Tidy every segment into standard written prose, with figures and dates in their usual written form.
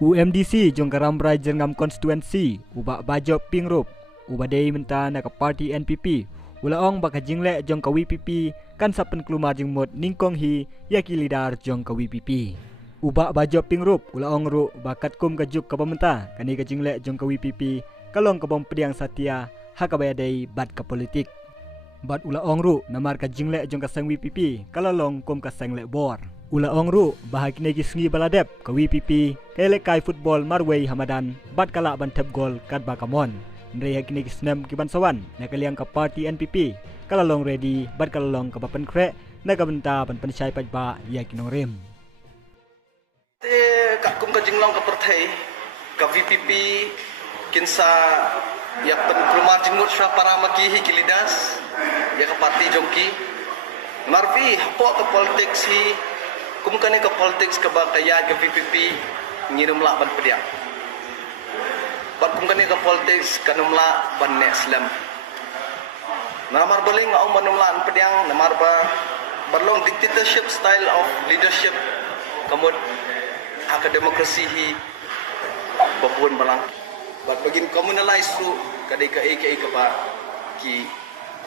UMDC jong karamrai jengam konstituensi ubak bajop pingrup ubadei menta nak parti NPP ulaong baka jingle jong ka WPP kan sapen kelumar jeng mod ningkong hi yaki lidar jong ka WPP ubak bajop pingrup ulaong ru bakat kum kajuk ka pemerintah kani ka jingle jong ka WPP kalong ka bom pediang satia hakabayadai bad ka politik bad ulaong ru namar ka jingle jong ka sang WPP kalalong kum ka sang le bor ulaong ru bahag negi sengi baladep ke WPP kelek kai football Marway Hamadan bat kala ban tep gol kat bakamon nrei hak negi snem ki bansawan nak liang ka parti NPP kalalong ready bat kalalong ka bapen kre nak benta ban pensai pajba ya kinong rem te ka kum ka jinglong ka partai ka VPP kinsa ya pen kelumar jenggut sya para makihi kilidas ya ka parti jongki marvi hapo ka politik si kumkane ka politics ka ba kaya ka VPP ngirum la ban pediang bat kumkane ka politics kanumla ban ne Islam namar baling au manumla pediang namar ba berlong dictatorship style of leadership kamud hak demokrasi hi babun balang bat bagin communalize su kadai ka ka ba ki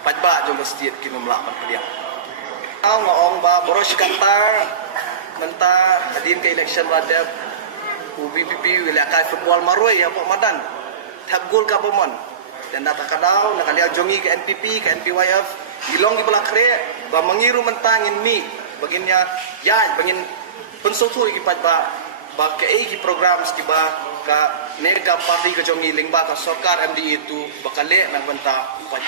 pajba jong setiap kinumla ban pediang au ngong ba boros kantar menta hadin ke election wadab UBPP wilayah football Marway ya Pak Madan tab gol ka pomon dan data kadau nak dia jongi ke NPP ke NPYF gilong di belah kre ba mengiru mentangin mi baginnya ya bagin pensutu iki ba ke ki program skiba ka nerka parti ke jongi lingba ka sokar MD itu bakale nang benta ba